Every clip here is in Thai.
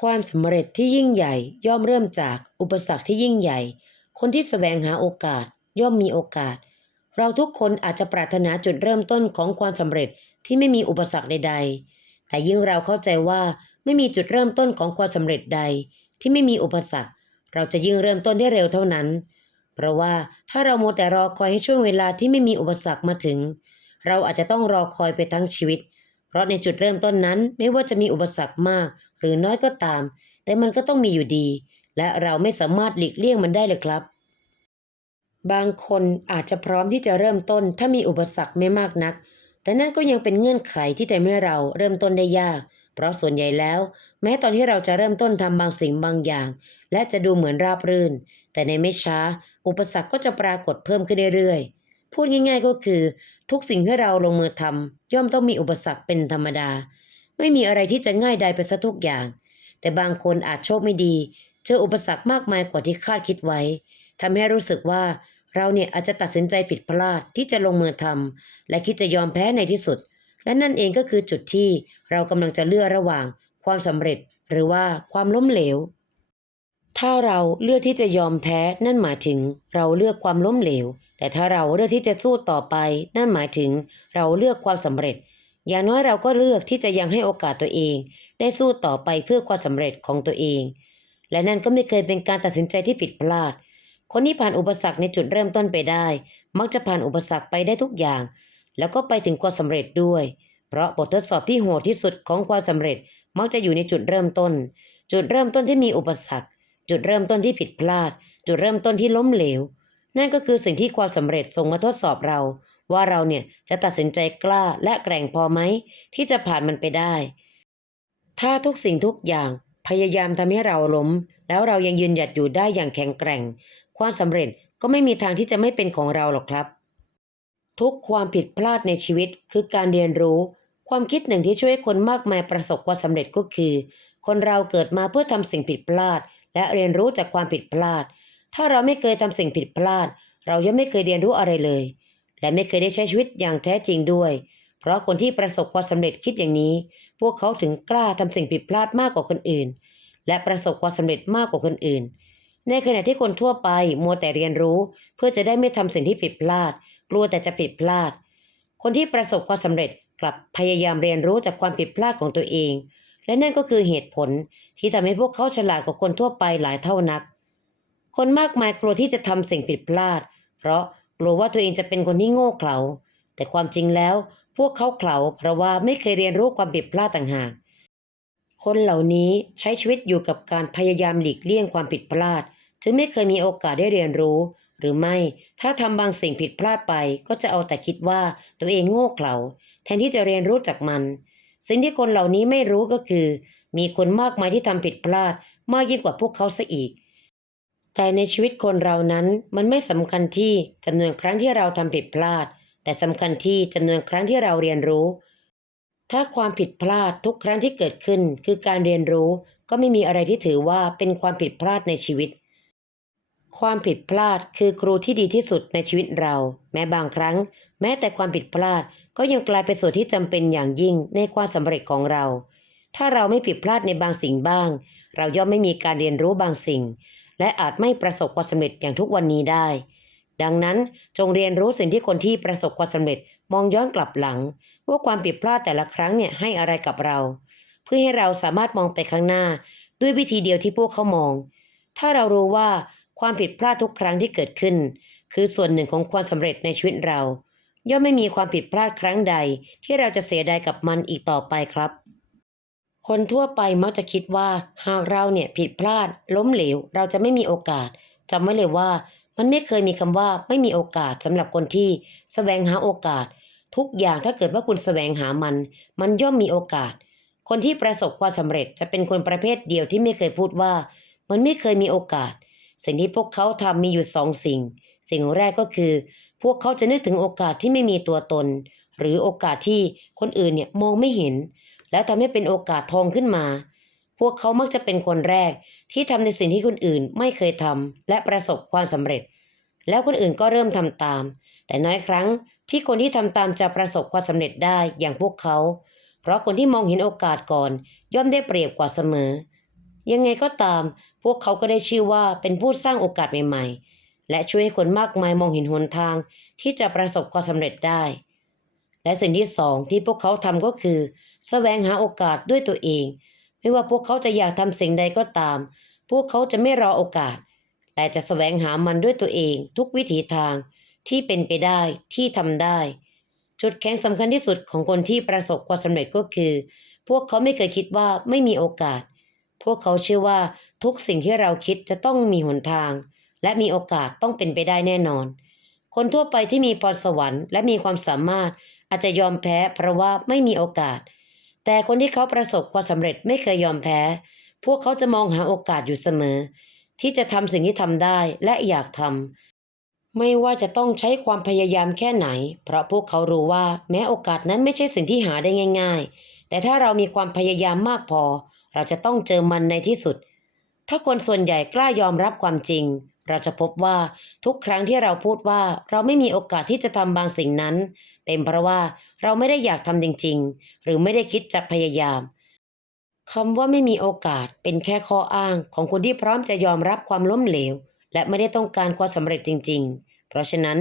ความสำเร็จที่ยิ่งใหญ่ย่อมเริ่มจากอุปสรรคที่ยิ่งใหญ่ คนที่แสวงหาโอกาสย่อมมีโอกาส เราทุกคนอาจจะปรารถนาจุดเริ่มต้นของความสำเร็จที่ไม่มีอุปสรรคใด ๆ แต่ยิ่งเราเข้าใจว่าไม่มีจุดเริ่มต้นของความสำเร็จใด ที่ไม่มีอุปสรรค เราจะยิ่งเริ่มต้นได้เร็วเท่านั้น เพราะว่าถ้าเราโมแต่รอคอยให้ช่วงเวลาที่ไม่มีอุปสรรคมาถึง เราอาจจะต้องรอคอยไปทั้งชีวิต เพราะในจุดเริ่มต้นนั้นไม่ว่าจะมีอุปสรรคมาก หรือน้อยก็ตาม แต่มันก็ต้องมีอยู่ดี และเราไม่สามารถหลีกเลี่ยงมันได้เลยครับ บางคนอาจจะพร้อมที่จะเริ่มต้นถ้ามีอุปสรรคไม่มากนัก แต่นั่นก็ยังเป็นเงื่อนไขที่ทำให้เราเริ่มต้นได้ยาก เพราะส่วนใหญ่แล้ว แม้ตอนที่เราจะเริ่มต้นทำบางสิ่งบางอย่าง และจะดูเหมือนราบรื่น แต่ในไม่ช้า อุปสรรคก็จะปรากฏเพิ่มขึ้นเรื่อยๆพูดง่าย ๆ ก็คือ ทุกสิ่งที่เราลงมือทำย่อมต้องมีอุปสรรคเป็นธรรมดา ไม่มีอะไรที่จะง่ายใดไปซะทุกอย่าง แต่บางคนอาจโชคไม่ดี เจออุปสรรคมากมายกว่าที่คาดคิดไว้ทำให้รู้สึกว่าเราเนี่ยอาจจะตัดสินใจผิดพลาดที่จะลงมือทำและคิดจะยอมแพ้ในที่สุด และนั่นเองก็คือจุดที่เรากำลังจะเลือกระหว่าง ความสำเร็จหรือว่าความล้มเหลว ถ้าเราเลือกที่จะยอมแพ้นั่นหมายถึงเราเลือกความล้มเหลว แต่ถ้าเราเลือกที่จะสู้ต่อไป นั่นหมายถึงเราเลือกความสำเร็จ อย่างน้อยเราก็เลือกที่จะยังให้โอกาสตัวเอง ได้สู้ต่อไปเพื่อความสำเร็จของตัวเอง และนั่นก็ไม่เคยเป็นการตัดสินใจที่ผิดพลาด คนที่ผ่านอุปสรรคในจุดเริ่มต้นไปได้ มักจะผ่านอุปสรรคไปได้ทุกอย่าง แล้วก็ไปถึงความสำเร็จด้วย เพราะบททดสอบที่โหดที่สุดของความสำเร็จ มักจะอยู่ในจุดเริ่มต้น จุดเริ่มต้นที่มีอุปสรรค จุดเริ่มต้นที่ผิดพลาด จุดเริ่มต้นที่ล้มเหลว นั่นก็คือสิ่งที่ความสำเร็จส่งมาทดสอบเรา ว่าเราเนี่ยจะตัดสินใจกล้าและแกร่งพอไหมที่จะผ่านมันไปได้ ถ้าทุกสิ่งทุกอย่างพยายามทำให้เราล้ม แล้วเรายังยืนหยัดอยู่ได้อย่างแข็งแกร่ง ความสำเร็จก็ไม่มีทางที่จะไม่เป็นของเราหรอกครับ ทุกความผิดพลาดในชีวิตคือการเรียนรู้ ความคิดหนึ่งที่ช่วยคนมากมายประสบความสำเร็จก็คือ คนเราเกิดมาเพื่อทำสิ่งผิดพลาด และเรียนรู้จากความผิดพลาด ถ้าเราไม่เคยทำสิ่งผิดพลาด เรายังไม่เคยเรียนรู้อะไรเลย และไม่เคยได้ใช้ชีวิตอย่างแท้จริงด้วย เพราะคนที่ประสบความสำเร็จคิดอย่างนี้ พวกเขาถึงกล้าทำสิ่งผิดพลาดมากกว่าคนอื่น และประสบความสำเร็จมากกว่าคนอื่น ในขณะที่คนทั่วไปมัวแต่เรียนรู้ เพื่อจะได้ไม่ทำสิ่งที่ผิดพลาด กลัวแต่จะผิดพลาด คนที่ประสบความสำเร็จกลับพยายามเรียนรู้จากความผิดพลาดของตัวเอง และนั่นก็คือเหตุผลที่ทำให้พวกเขาฉลาดกว่าคนทั่วไปหลายเท่านัก คนมากมายกลัวที่จะทำสิ่งผิดพลาด เพราะ กลัวว่าตัวเองจะเป็นคนที่โง่เขลาแต่ความจริงแล้วพวกเขาเขลาเพราะว่าไม่เคยเรียนรู้ความผิดพลาดต่างหาก คนเหล่านี้ใช้ชีวิตอยู่กับการพยายามหลีกเลี่ยงความผิดพลาด จึงไม่เคยมีโอกาสได้เรียนรู้ หรือไม่ ถ้าทำบางสิ่งผิดพลาดไป ก็จะเอาแต่คิดว่าตัวเองโง่เขลาแทนที่จะเรียนรู้จากมัน สิ่งที่คนเหล่านี้ไม่รู้ก็คือ มีคนมากมายที่ทำผิดพลาด มากยิ่งกว่าพวกเขาซะอีก แต่ในชีวิตคนเรานั้นมันไม่สำคัญที่จำนวนครั้งที่เราทำผิดพลาด แต่สำคัญที่จำนวนครั้งที่เราเรียนรู้ ถ้าความผิดพลาดทุกครั้งที่เกิดขึ้น คือการเรียนรู้ก็ไม่มีอะไรที่ถือว่าเป็นความผิดพลาดในชีวิต ความผิดพลาดคือครูที่ดีที่สุดในชีวิตเรา แม้บางครั้ง แม้แต่ความผิดพลาดก็ยังกลายเป็นส่วนที่จำเป็นอย่างยิ่งในความสำเร็จของเรา ถ้าเราไม่ผิดพลาดในบางสิ่งบ้าง เราย่อมไม่มีการเรียนรู้บางสิ่ง และอาจไม่ประสบความสำเร็จอย่างทุกวันนี้ได้ ดังนั้นจงเรียนรู้สิ่งที่คนที่ประสบความสำเร็จมองย้อนกลับหลัง ว่าความผิดพลาดแต่ละครั้งเนี่ยให้อะไรกับเรา เพื่อให้เราสามารถมองไปข้างหน้า ด้วยวิธีเดียวที่พวกเขามอง ถ้าเรารู้ว่าความผิดพลาดทุกครั้งที่เกิดขึ้น คือส่วนหนึ่งของความสำเร็จในชีวิตเรา ย่อมไม่มีความผิดพลาดครั้งใด ที่เราจะเสียดายกับมันอีกต่อไปครับ คนทั่วไปมักจะคิดว่าหากเราเนี่ยผิดพลาด ล้มเหลว เราจะไม่มีโอกาสจำไว้เลยว่า มันไม่เคยมีคำว่าไม่มีโอกาสสำหรับคนที่แสวงหาโอกาส ทุกอย่างถ้าเกิดว่าคุณแสวงหามัน มันย่อมมีโอกาส คนที่ประสบความสำเร็จจะเป็นคนประเภทเดียวที่ไม่เคยพูดว่า มันไม่เคยมีโอกาส สิ่งที่พวกเขาทำมีอยู่สองสิ่ง สิ่งแรกก็คือ พวกเขาจะนึกถึงโอกาสที่ไม่มีตัวตน หรือโอกาสที่คนอื่นเนี่ยมองไม่เห็น แล้วทำให้เป็นโอกาสทองขึ้นมา พวกเขามักจะเป็นคนแรกที่ทำในสิ่งที่คนอื่นไม่เคยทำและประสบความสำเร็จ แล้วคนอื่นก็เริ่มทำตาม แต่น้อยครั้งที่คนที่ทำตามจะประสบความสำเร็จได้อย่างพวกเขา เพราะคนที่มองเห็นโอกาสก่อน ย่อมได้เปรียบกว่าเสมอ ยังไงก็ตาม พวกเขาก็ได้ชื่อว่าเป็นผู้สร้างโอกาสใหม่ ๆ และช่วยให้คนมากมายมองเห็นหนทางที่จะประสบความสำเร็จได้ และสิ่งที่สองที่พวกเขาทำก็คือแสวงหาโอกาสด้วยตัวเอง ไม่ว่าพวกเขาจะอยากทำสิ่งใดก็ตาม พวกเขาจะไม่รอโอกาส แต่จะแสวงหามันด้วยตัวเองทุกวิถีทางที่เป็นไปได้ที่ทำได้ จุดแข็งสำคัญที่สุดของคนที่ประสบความสำเร็จก็คือ พวกเขาไม่เคยคิดว่าไม่มีโอกาส พวกเขาเชื่อว่าทุกสิ่งที่เราคิดจะต้องมีหนทาง และมีโอกาสต้องเป็นไปได้แน่นอน คนทั่วไปที่มีพรสวรรค์ และมีความสามารถ อาจจะยอมแพ้เพราะว่าไม่มีโอกาส แต่คนที่เขาประสบความสำเร็จไม่เคยยอมแพ้ พวกเขาจะมองหาโอกาสอยู่เสมอ ที่จะทำสิ่งที่ทำได้และอยากทำไม่ว่าจะต้องใช้ความพยายามแค่ไหน เพราะพวกเขารู้ว่าแม้โอกาสนั้นไม่ใช่สิ่งที่หาได้ง่าย ๆ แต่ถ้าเรามีความพยายามมากพอ เราจะต้องเจอมันในที่สุด ถ้าคนส่วนใหญ่กล้ายอมรับความจริงเราจะพบว่าทุกครั้งที่เราพูดว่าเราไม่มีโอกาสที่จะทำบางสิ่งนั้น เป็นเพราะว่าเราไม่ได้อยากทำจริง ๆ หรือไม่ได้คิดจะพยายามคำว่าไม่มีโอกาสเป็นแค่ข้ออ้างของคนที่พร้อมจะยอมรับความล้มเหลว และไม่ได้ต้องการความสำเร็จจริง ๆ เพราะฉะนั้น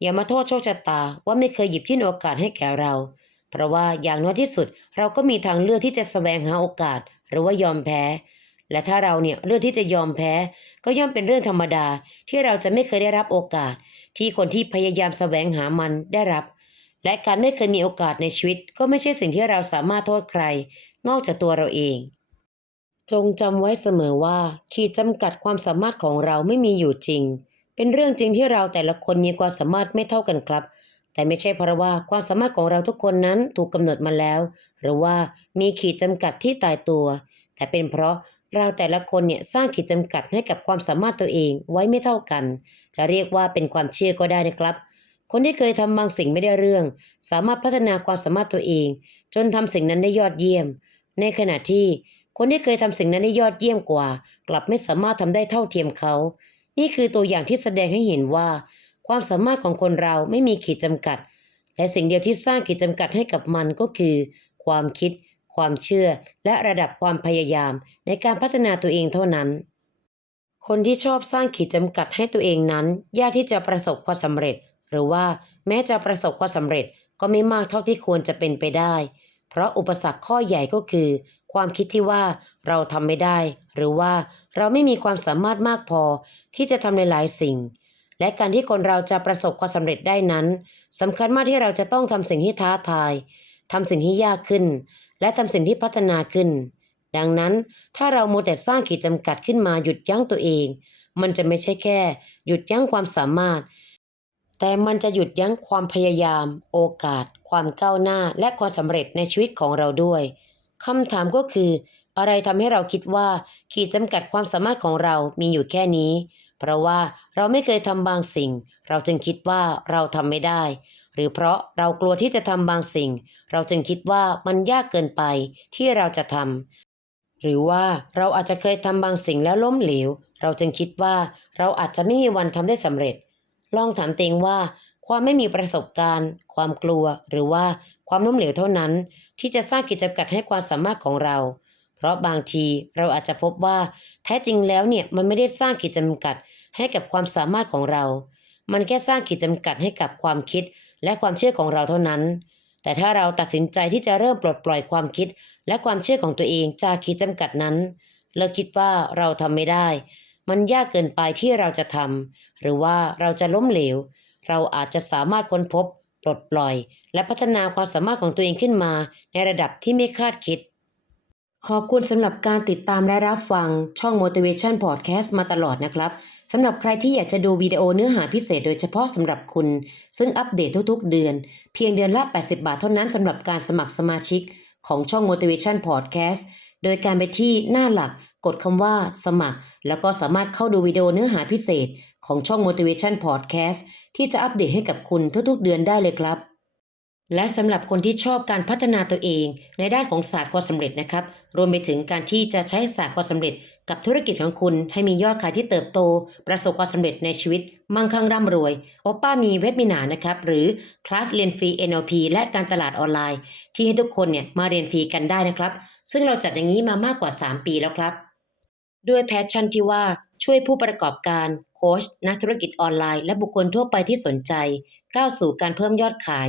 อย่ามาโทษโชคชะตาว่าไม่เคยหยิบยื่นโอกาสให้แก่เรา เพราะว่าอย่างน้อยที่สุดเราก็มีทางเลือกที่จะแสวงหาโอกาส หรือว่ายอมแพ้ และถ้าเราเนี่ยเลือกที่จะยอมแพ้ ก็ย่อมเป็นเรื่องธรรมดาที่เราจะไม่เคยได้รับโอกาส ที่คนที่พยายามแสวงหามันได้รับ และการไม่เคยมีโอกาสในชีวิตก็ไม่ใช่สิ่งที่เราสามารถโทษใคร นอกจากตัวเราเอง จงจำไว้เสมอว่า ขีดจำกัดความสามารถของเราไม่มีอยู่จริง เป็นเรื่องจริงที่เราแต่ละคนมีความสามารถไม่เท่ากันครับ แต่ไม่ใช่เพราะว่าความสามารถของเราทุกคนนั้นถูกกำหนดมาแล้ว หรือว่ามีขีดจำกัดที่ตายตัว แต่เป็นเพราะเราแต่ละคนเนี่ยสร้างขีดจำกัดให้กับความสามารถตัวเองไว้ไม่เท่ากัน จะเรียกว่าเป็นความเชื่อก็ได้นะครับ คนที่เคยทำบางสิ่งไม่ได้เรื่อง สามารถพัฒนาความสามารถตัวเอง จนทำสิ่งนั้นได้ยอดเยี่ยม ในขณะที่คนที่เคยทำสิ่งนั้นได้ยอดเยี่ยมกว่า กลับไม่สามารถทำได้เท่าเทียมเขา นี่คือตัวอย่างที่แสดงให้เห็นว่า ความสามารถของคนเราไม่มีขีดจำกัด และสิ่งเดียวที่สร้างขีดจำกัดให้กับมันก็คือ ความคิด ความเชื่อ และระดับความพยายามในการพัฒนาตัวเองเท่านั้น คนที่ชอบสร้างขีดจำกัดให้ตัวเองนั้น ยากที่จะประสบความสำเร็จ หรือว่าแม้จะประสบความสำเร็จก็ไม่มากเท่าที่ควรจะเป็นไปได้ เพราะอุปสรรคข้อใหญ่ก็คือ ความคิดที่ว่าเราทำไม่ได้ หรือว่าเราไม่มีความสามารถมากพอที่จะทำในหลายสิ่ง และการที่คนเราจะประสบความสำเร็จได้นั้นสำคัญมากที่เราจะต้องทำสิ่งที่ท้าทายทำสิ่งที่ยากขึ้น และทำสิ่งที่พัฒนาขึ้น ดังนั้นถ้าเราโมแต่สร้างขีดจำกัดขึ้นมาหยุดยั้งตัวเอง มันจะไม่ใช่แค่ หยุดยั้งความสามารถ แต่มันจะหยุดยั้งความพยายาม โอกาส ความก้าวหน้าและความสำเร็จในชีวิตของเราด้วยคำถามก็คือ อะไรทำให้เราคิดว่า ขีดจำกัดความสามารถของเรามีอยู่แค่นี้ เพราะว่าเราไม่เคยทำบางสิ่ง เราจึงคิดว่าเราทำไม่ได้ หรือเพราะเรากลัวที่จะทำบางสิ่ง เราจึงคิดว่ามันยากเกินไปที่เราจะทำหรือว่าเราอาจจะเคยทำบางสิ่งแล้วล้มเหลว เราจึงคิดว่าเราอาจจะไม่มีวันทำได้สำเร็จ ลองถามตัวเองว่า ความไม่มีประสบการณ์ ความกลัว หรือว่าความล้มเหลวเท่านั้น ที่จะสร้างกิจจำกัดให้ความสามารถของเรา เพราะบางทีเราอาจจะพบว่า แท้จริงแล้วเนี่ยมันไม่ได้สร้างกิจจำกัดให้กับความสามารถของเรา มันแค่สร้างขีดจำกัดให้กับความคิดและความเชื่อของเราเท่านั้น แต่ถ้าเราตัดสินใจที่จะเริ่มปลดปล่อยความคิด และความเชื่อของตัวเองจากขีดจำกัดนั้น เลิกคิดว่าเราทำไม่ได้ มันยากเกินไปที่เราจะทำหรือว่าเราจะล้มเหลว เราอาจจะสามารถค้นพบ ปลดปล่อย และพัฒนาความสามารถของตัวเองขึ้นมาในระดับที่ไม่คาดคิด ขอบคุณสำหรับการติดตามและรับฟังช่อง Motivation Podcast มาตลอดนะครับสำหรับใครที่อยากจะดูวิดีโอเนื้อหาพิเศษโดยเฉพาะสำหรับคุณ ซึ่งอัปเดตทุกๆ เดือน เพียงเดือนละ 80 บาทเท่านั้นสำหรับการสมัครสมาชิกของช่อง Motivation Podcast โดยการไปที่หน้าหลักกดคำว่าสมัคร แล้วก็สามารถเข้าดูวิดีโอเนื้อหาพิเศษ ของช่อง Motivation Podcast ที่จะอัปเดตให้กับคุณทุกๆเดือนได้เลยครับ และสำหรับคนที่ชอบการพัฒนาตัวเองในด้านของศาสตร์ความสำเร็จนะครับ รวมไปถึงการที่จะใช้ศาสตร์ความสำเร็จ กับธุรกิจของคุณให้มียอดขายที่เติบโต ประสบความสำเร็จในชีวิต มั่งคั่งร่ำรวยโอป้ามีเว็บมินานะครับ หรือคลาสเรียนฟรี NLP และการตลาดออนไลน์ ที่ให้ทุกคนเนี่ยมาเรียนฟรีกันได้นะครับ ซึ่งเราจัดอย่างนี้มามากกว่า 3 ปีแล้วครับด้วยแพชชั่นที่ว่าช่วยผู้ประกอบการโค้ชนักธุรกิจออนไลน์ และบุคคลทั่วไปที่สนใจ ก้าวสู่การเพิ่มยอดขาย